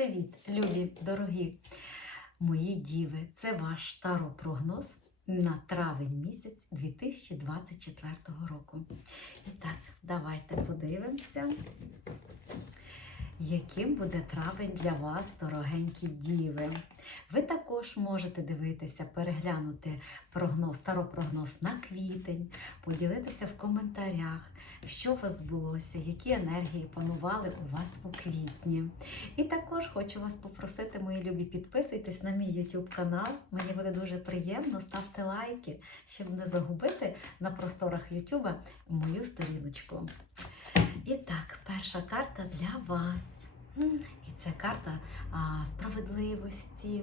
привіт, любі, дорогі мої діви! Це ваш таро-прогноз на травень місяць 2024 року. І так, давайте подивимося, яким буде травень для вас, дорогенькі діви. Ви також можете дивитися, переглянути прогноз, таро-прогноз на квітень, поділитися в коментарях, що у вас збулося, які енергії панували у вас у квітні. І також хочу вас попросити, мої любі, підписуйтесь на мій YouTube канал. Мені буде дуже приємно, ставте лайки, щоб не загубити на просторах YouTube мою сторіночку. І так, перша карта для вас. І це карта а, справедливості.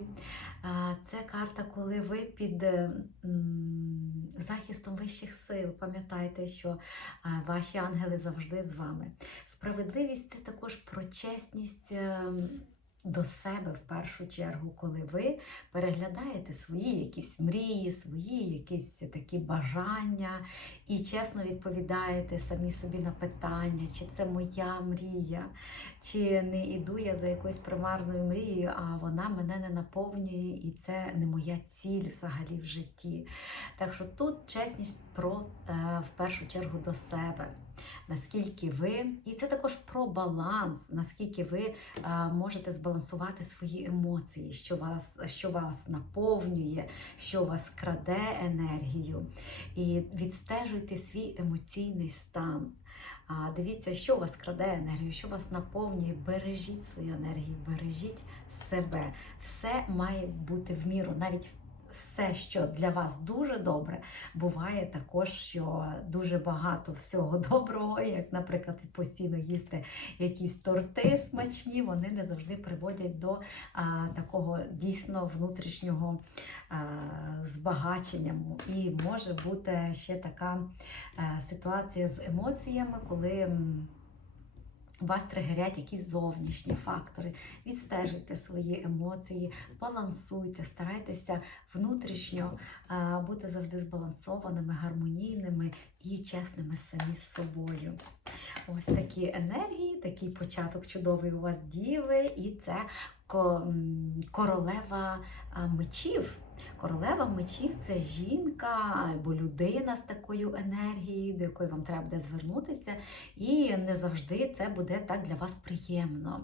А, Це карта, коли ви під е, м, захистом вищих сил. Пам'ятайте, що а, ваші ангели завжди з вами. Справедливість це також про чесність. ем, До себе в першу чергу, коли ви переглядаєте свої якісь мрії, свої якісь такі бажання і чесно відповідаєте самі собі на питання, чи це моя мрія, чи не іду я за якоюсь примарною мрією, а вона мене не наповнює, і це не моя ціль взагалі в житті. Так що тут чесність про е, в першу чергу до себе. Наскільки ви, і це також про баланс, наскільки ви е, можете збалансувати свої емоції, що вас, що вас наповнює, що вас краде енергію. І відстежуйте свій емоційний стан. Дивіться, що вас краде енергію, що вас наповнює. Бережіть свою енергію, бережіть себе. Все має бути в міру, навіть все, що для вас дуже добре, буває також, що дуже багато всього доброго, як, наприклад, постійно їсти якісь торти смачні, вони не завжди приводять до а, такого дійсно внутрішнього а, збагачення. І може бути ще така а, ситуація з емоціями, коли. Вас тригерять якісь зовнішні фактори. Відстежуйте свої емоції, балансуйте, старайтеся внутрішньо бути завжди збалансованими, гармонійними і чесними самі з собою. Ось такі енергії, такий початок чудовий у вас діви, і це королева мечів. Королева мечів це жінка або людина з такою енергією, до якої вам треба буде звернутися, і не завжди це буде так для вас приємно,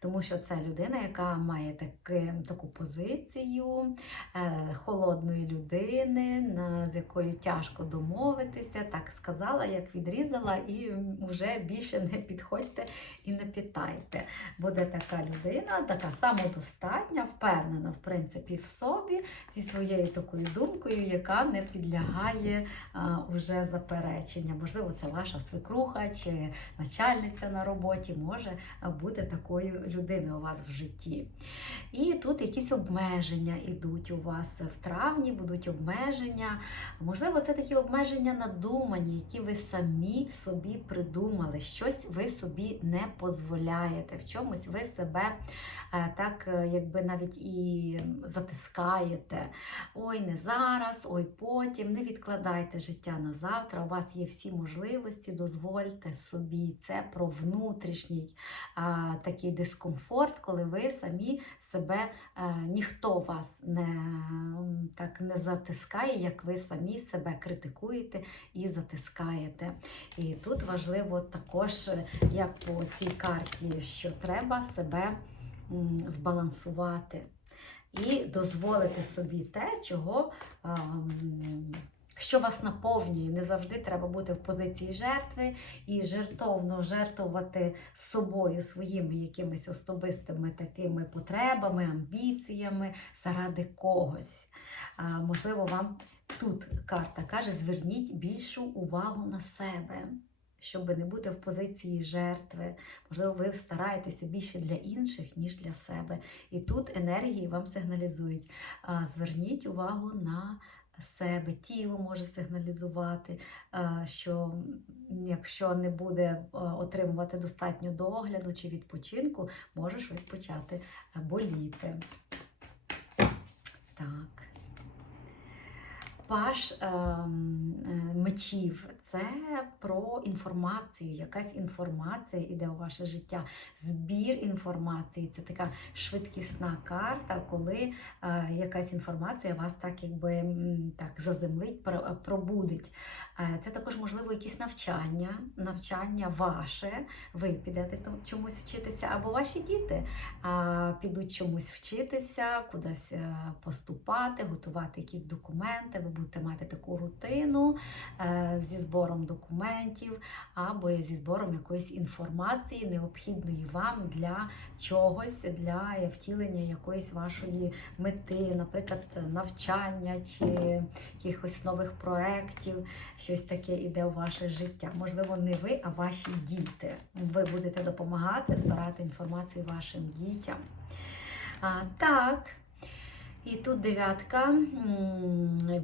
тому що це людина, яка має таки, таку позицію е, холодної людини, на, з якою тяжко домовитися. Так сказала, як відрізала, і вже більше не підходьте і не питайте. Буде така людина, така самодостатня, впевнена, в принципі, в собі, зі своєю такою думкою, яка не підлягає а, уже заперечення. Можливо, це ваша свекруха чи начальниця на роботі може бути такою людиною у вас в житті. І тут якісь обмеження йдуть у вас в травні, будуть обмеження. Можливо, це такі обмеження надумані, які ви самі собі придумали. Щось ви собі не дозволяєте, в чомусь ви себе е, так, е, якби навіть і затискаєте. Ой, не зараз, ой, потім. Не відкладайте життя на завтра. У вас є всі можливості, дозвольте собі. Це про внутрішній а, такий дискомфорт, коли ви самі себе, е, ніхто вас не, так не затискає, як ви самі себе критикуєте і затискаєте. І тут важливо також, е, як по цій карті, що треба себе збалансувати і дозволити собі те, чого. Що вас наповнює, не завжди треба бути в позиції жертви і жертовно жертвувати собою, своїми якимись особистими такими потребами, амбіціями заради когось. Можливо, вам тут карта каже: зверніть більшу увагу на себе, щоб не бути в позиції жертви. Можливо, ви стараєтеся більше для інших, ніж для себе. І тут енергії вам сигналізують. Зверніть увагу на себе, тіло може сигналізувати, що якщо не буде отримувати достатньо догляду чи відпочинку, може щось почати боліти. Так. Паш ем, е, мечів це про інформацію. Якась інформація іде у ваше життя. Збір інформації це така швидкісна карта, коли е, якась інформація вас так якби так заземлить, пробудить. Е, Це також можливо якісь навчання, навчання ваше. Ви підете чомусь вчитися, або ваші діти підуть чомусь вчитися, кудись е, поступати, готувати якісь документи. Ви будете мати таку рутину е, зі збором документів або зі збором якоїсь інформації, необхідної вам для чогось, для втілення якоїсь вашої мети, наприклад, навчання чи якихось нових проєктів, щось таке іде у ваше життя. Можливо, не ви, а ваші діти. Ви будете допомагати збирати інформацію вашим дітям. А, так. І тут дев'ятка,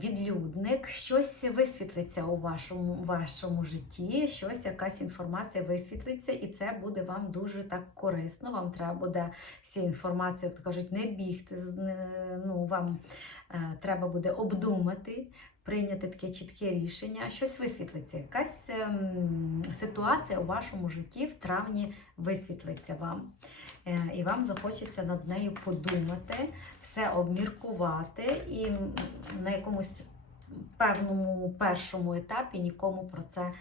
відлюдник, щось висвітлиться у вашому, вашому житті, щось, якась інформація висвітлиться, і це буде вам дуже так корисно. Вам треба буде всю інформацію, як то кажуть, не бігти. Ну, вам треба буде обдумати, прийняти таке чітке рішення, щось висвітлиться. Якась ем, ситуація у вашому житті в травні висвітлиться вам. Е, І вам захочеться над нею подумати, все обміркувати і на якомусь певному першому етапі нікому про це е,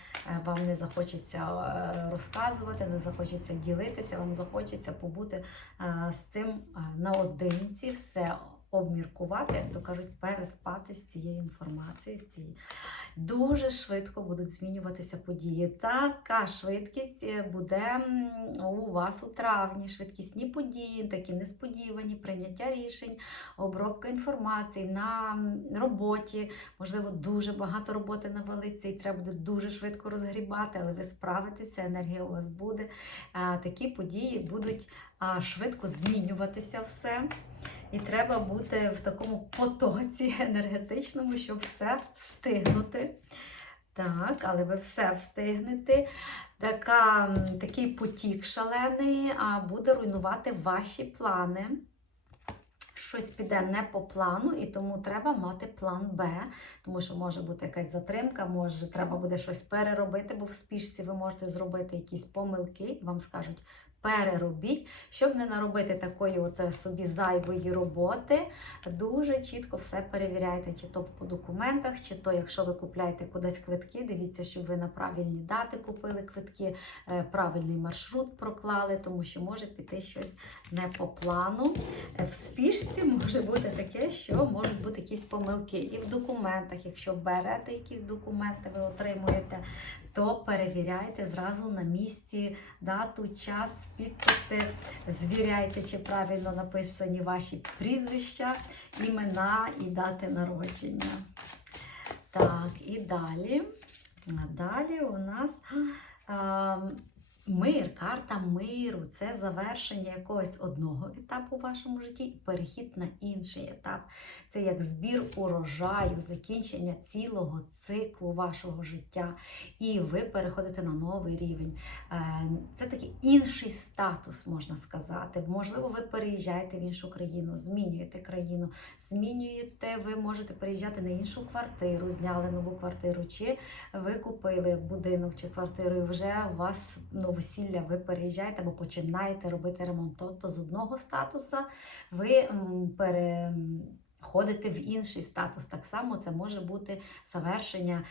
вам не захочеться е, розказувати, не захочеться ділитися, вам захочеться побути е, з цим е, наодинці, все обміркувати, як то кажуть, переспати з цією інформацією. З цією. Дуже швидко будуть змінюватися події. Така швидкість е, буде у вас у травні. Швидкісні події, такі несподівані, прийняття рішень, обробка інформації на роботі. Можливо, дуже багато роботи навалиться і треба буде дуже швидко розгрібати, але ви справитеся, енергія у вас буде. Такі події будуть швидко змінюватися все. І треба бути в такому потоці енергетичному, щоб все встигнути. Так, але ви все встигнете. Така, такий потік шалений буде руйнувати ваші плани. Щось піде не по плану, і тому треба мати план Б, тому що може бути якась затримка, може треба буде щось переробити, бо в спішці ви можете зробити якісь помилки, і вам скажуть переробіть, щоб не наробити такої от е, собі зайвої роботи. Дуже чітко все перевіряйте, чи то по документах, чи то, якщо ви купляєте кудись квитки, дивіться, щоб ви на правильні дати купили квитки, е, правильний маршрут проклали, тому що може піти щось не по плану. Е, В спішці може бути таке, що можуть бути якісь помилки. І в документах, якщо берете якісь документи, ви отримуєте, то перевіряйте зразу на місці дату, час, підписи, звіряйте, чи правильно написані ваші прізвища, імена і дати народження. Так, і далі. Далі у нас а, мир, карта миру це завершення якогось одного етапу в вашому житті і перехід на інший етап. Це як збір урожаю, закінчення цілого циклу вашого життя. І ви переходите на новий рівень. Е, Це такий інший статус, можна сказати. Можливо, ви переїжджаєте в іншу країну, змінюєте країну, змінюєте, ви можете переїжджати на іншу квартиру, зняли нову квартиру, чи ви купили будинок чи квартиру, і вже у вас новосілля, ви переїжджаєте або починаєте робити ремонт. Тобто з одного статусу ви м, переходите в інший статус. Так само це може бути завершення.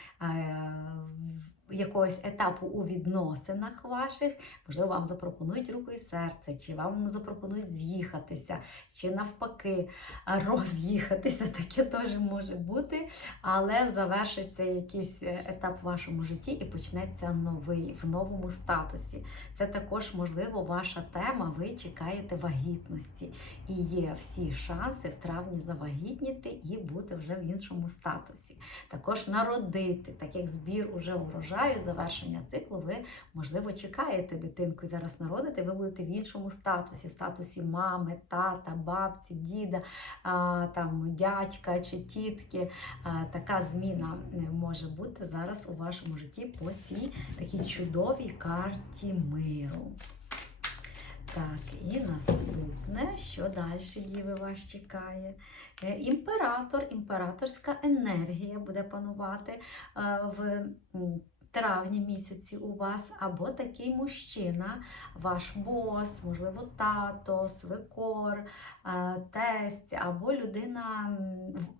Е, Якогось етапу у відносинах ваших, можливо, вам запропонують руку і серце, чи вам запропонують з'їхатися, чи навпаки роз'їхатися. Таке теж може бути, але завершиться якийсь е, етап в вашому житті і почнеться новий в новому статусі. Це також, можливо, ваша тема. Ви чекаєте вагітності, і є всі шанси в травні завагітніти і бути вже в іншому статусі. Також народити, так як збір уже урожаю, завершення циклу, ви, можливо, чекаєте дитинку і зараз народите, ви будете в іншому статусі, статусі мами, тата, бабці, діда, там, дядька чи тітки. Така зміна е, може бути зараз у вашому житті по цій такій чудовій карті миру. Так, і наступне, що далі діви вас чекає? Е, Імператор, імператорська енергія буде панувати е, в травні місяці у вас, або такий мужчина, ваш бос, можливо, тато, свекор, е, тесть, або людина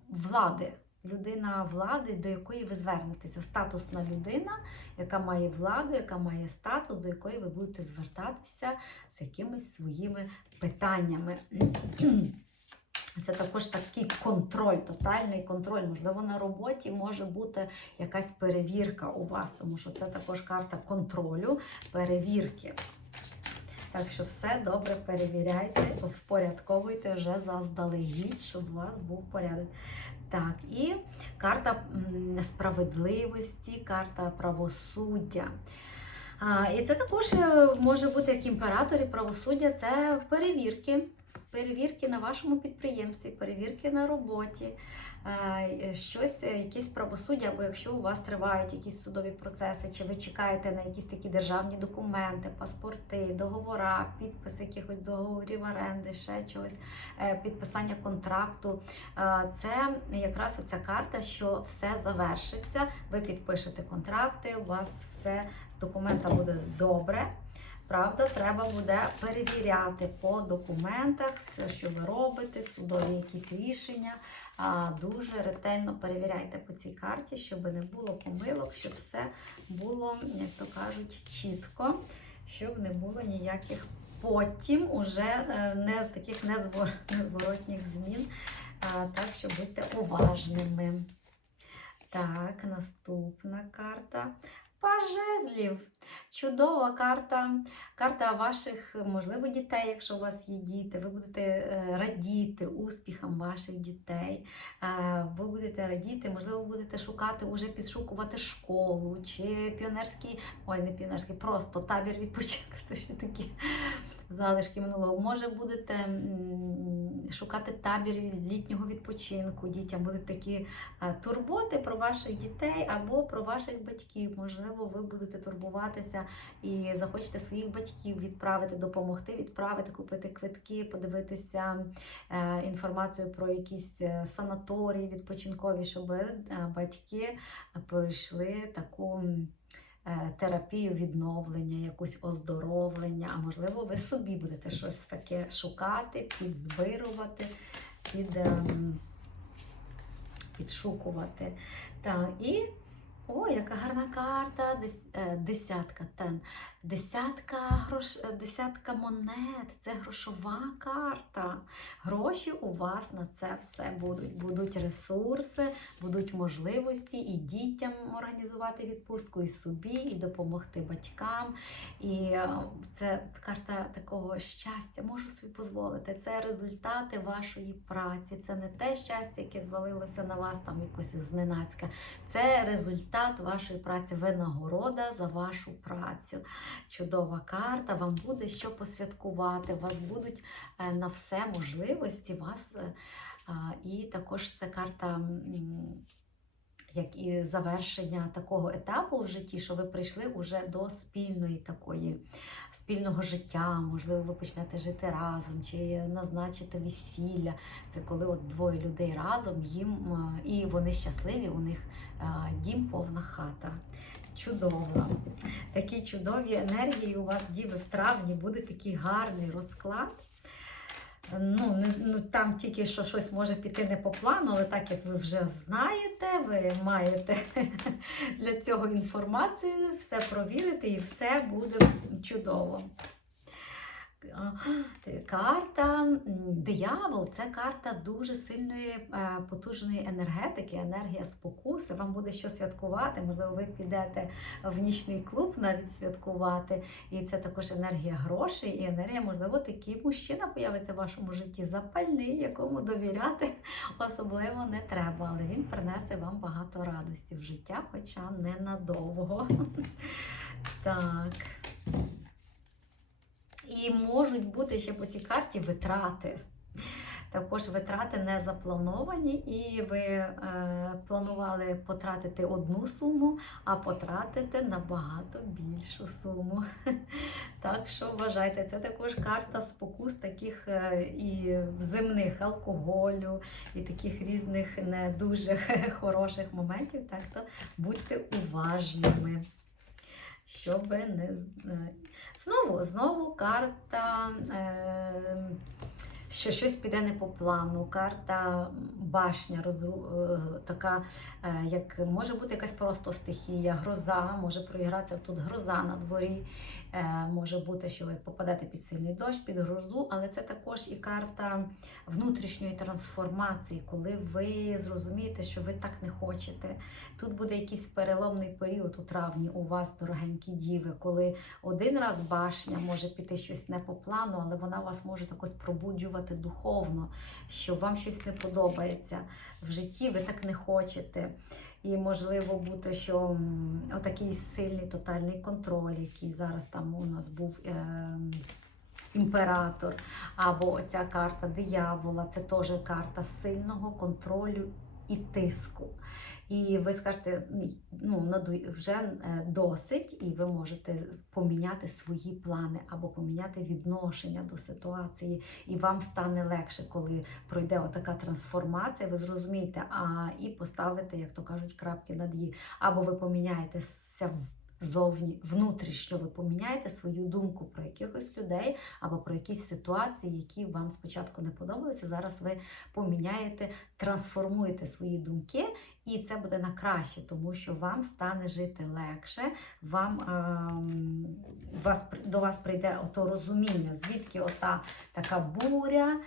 влади. Людина влади, до якої ви звернетеся, статусна людина, яка має владу, яка має статус, до якої ви будете звертатися з якимись своїми питаннями. Це також такий контроль, тотальний контроль. Можливо, на роботі може бути якась перевірка у вас, тому що це також карта контролю, перевірки. Так що все добре перевіряйте, впорядковуйте вже заздалегідь, щоб у вас був порядок. Так, і карта справедливості, карта правосуддя. А, і це також е, може бути як імператор і правосуддя, це перевірки. Перевірки на вашому підприємстві, перевірки на роботі, е, щось, е, якесь правосуддя, або якщо у вас тривають якісь судові процеси, чи ви чекаєте на якісь такі державні документи, паспорти, договора, підпис якихось договорів оренди, ще чогось, е, підписання контракту. Е, Це якраз оця карта, що все завершиться. Ви підпишете контракти, у вас все з документа буде добре. Правда, треба буде перевіряти по документах все, що ви робите, судові якісь рішення. Дуже ретельно перевіряйте по цій карті, щоб не було помилок, щоб все було, як то кажуть, чітко, щоб не було ніяких потім уже е, не таких незворотніх змін. Так що будьте уважними. Так, наступна карта. Пажезлів. Чудова карта. Карта ваших, можливо, дітей, якщо у вас є діти. Ви будете е, радіти успіхам ваших дітей. Е, Ви будете радіти, можливо, будете шукати, уже підшукувати школу чи піонерський, ой, не піонерський, просто табір відпочинку. Ще такі залишки минулого. Може, будете шукати табір літнього відпочинку дітям, будуть такі е, турботи про ваших дітей або про ваших батьків. Можливо, ви будете турбуватися і захочете своїх батьків відправити, допомогти відправити, купити квитки, подивитися е, інформацію про якісь е, санаторії відпочинкові, щоб батьки пройшли таку. Е, Терапію відновлення, якусь оздоровлення, а можливо, ви собі будете щось таке шукати, підзбирувати, під, ем, підшукувати. Так, і о, яка гарна карта! Дес, е, десятка тен. Десятка, грош, е, десятка монет. Це грошова карта. Гроші у вас на це все будуть. Будуть ресурси, будуть можливості і дітям організувати відпустку, і собі, і допомогти батькам. І е, це карта такого щастя. Можу собі дозволити. Це результати вашої праці. Це не те щастя, яке звалилося на вас там якось зненацька. Це результат вашої праці, винагорода за вашу працю. Чудова карта, вам буде що посвяткувати, у вас будуть е, на все можливості. Вас, е, і також це карта. Як і завершення такого етапу в житті, що ви прийшли уже до спільної такої спільного життя, можливо, ви почнете жити разом, чи назначите весілля. Це коли от двоє людей разом їм е, і вони щасливі, у них дім повна хата. Чудово. Такі чудові енергії у вас, діви, в травні буде такий гарний розклад. Ну, не, ну, там тільки що щось може піти не по плану, але так як ви вже знаєте, ви маєте для цього інформацію, все провірити і все буде чудово. А, Карта диявол це карта дуже сильної е, потужної енергетики, енергія спокуси. Вам буде що святкувати. Можливо, ви підете в нічний клуб навіть святкувати. І це також енергія грошей і енергія, можливо, такий мужчина появиться в вашому житті запальний, якому довіряти особливо не треба. Але він принесе вам багато радості в життя, хоча ненадовго. Так. І можуть бути ще по цій карті витрати. Також витрати не заплановані, і ви е, планували потратити одну суму, а потратите набагато більшу суму. Так що вважайте, це також карта спокус таких е, і земних алкоголю, і таких різних не дуже хороших моментів. Так то будьте уважними. Щоб не е, знову, знову карта. Е, що щось піде не по плану, карта башня, розру... е, така, е, як може бути якась просто стихія, гроза, може проігратися тут гроза на дворі, е, може бути, що ви попадете під сильний дощ, під грозу, але це також і карта внутрішньої трансформації, коли ви зрозумієте, що ви так не хочете. Тут буде якийсь переломний період у травні у вас, дорогенькі діви, коли один раз башня може піти щось не по плану, але вона вас може також пробуджувати духовно, що вам щось не подобається в житті, ви так не хочете. І можливо бути, що отакий сильний тотальний контроль, який зараз там у нас був. Е- Імператор, або оця карта диявола, це теж карта сильного контролю і тиску. І ви скажете, ну вже е, досить, і ви можете поміняти свої плани або поміняти відношення до ситуації, і вам стане легше, коли пройде отака трансформація. Ви зрозумієте, а і поставите, як то кажуть, крапки над її, Або ви поміняєтеся зовні, внутрішньо ви поміняєте свою думку про якихось людей або про якісь ситуації, які вам спочатку не подобалися. Зараз ви поміняєте, трансформуєте свої думки, і це буде на краще, тому що вам стане жити легше. Вам ем, вас до вас прийде ото розуміння, звідки ота така буря.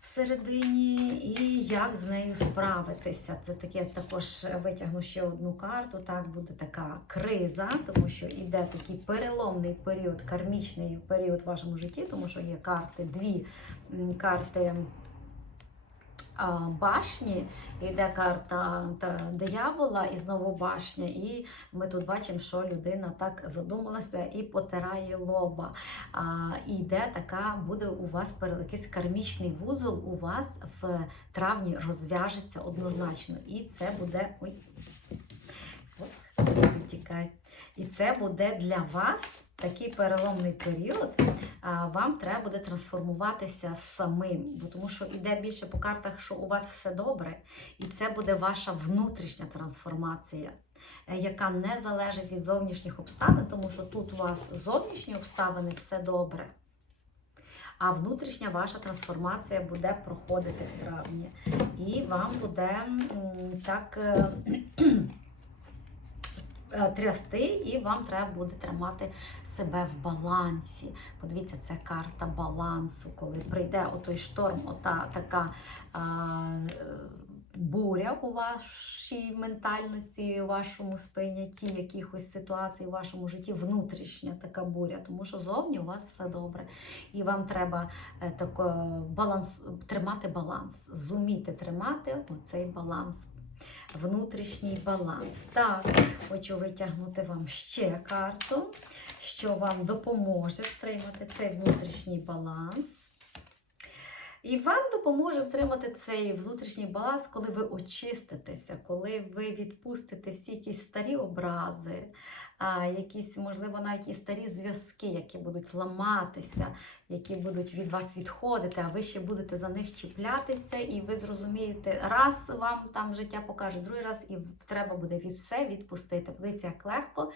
Всередині і як з нею справитися. Це таке також витягну ще одну карту. Так буде така криза, тому що йде такий переломний період, кармічний період в вашому житті, тому що є карти, дві карти. Башні, йде карта диявола і знову башня. І ми тут бачимо, що людина так задумалася і потирає лоба. І йде така, буде у вас якийсь кармічний вузол, у вас в травні розв'яжеться однозначно. І це буде. Ой, от. І це буде для вас такий переломний період. Вам треба буде трансформуватися самим, бо тому що йде більше по картах, що у вас все добре, і це буде ваша внутрішня трансформація. е, Яка не залежить від зовнішніх обставин, тому що тут у вас зовнішні обставини все добре, а внутрішня ваша трансформація буде проходити в травні. І вам буде так е, трясти, і вам треба буде тримати себе в балансі. Подивіться, це карта балансу, коли прийде отой шторм, ота така. А, е, Буря у вашій ментальності, у вашому сприйнятті якихось ситуацій у вашому житті, внутрішня така буря, тому що зовні у вас все добре. І вам треба е, тако, баланс, тримати баланс, зуміти тримати оцей баланс, внутрішній баланс. Так, хочу витягнути вам ще карту, що вам допоможе втримати цей внутрішній баланс. І вам допоможе втримати цей внутрішній баланс, коли ви очиститеся, коли ви відпустите всі якісь старі образи, якісь, можливо, навіть і старі зв'язки, які будуть ламатися, які будуть від вас відходити, а ви ще будете за них чіплятися, і ви зрозумієте, раз вам там життя покаже, другий раз і треба буде від все відпустити. Подивіться, як легко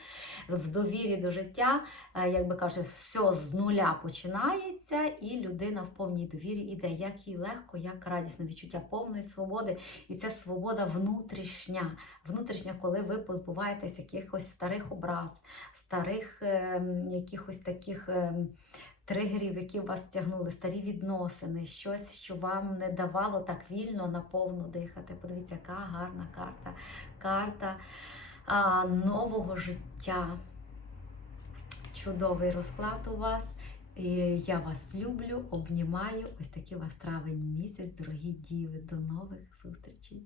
в довірі до життя, е, як би каже, все з нуля починається, і людина в повній довірі іде. Як їй легко, як радісно відчуття повної свободи. І ця свобода внутрішня. Внутрішня, коли ви позбуваєтесь якихось старих образ, старих ем, якихось таких. ем, Тригерів, які вас тягнули, старі відносини, щось, що вам не давало так вільно наповну дихати. Подивіться, яка гарна карта. Карта а, нового життя. Чудовий розклад у вас. І я вас люблю, обнімаю. Ось такий у вас травень місяць, дорогі діви. До нових зустрічей!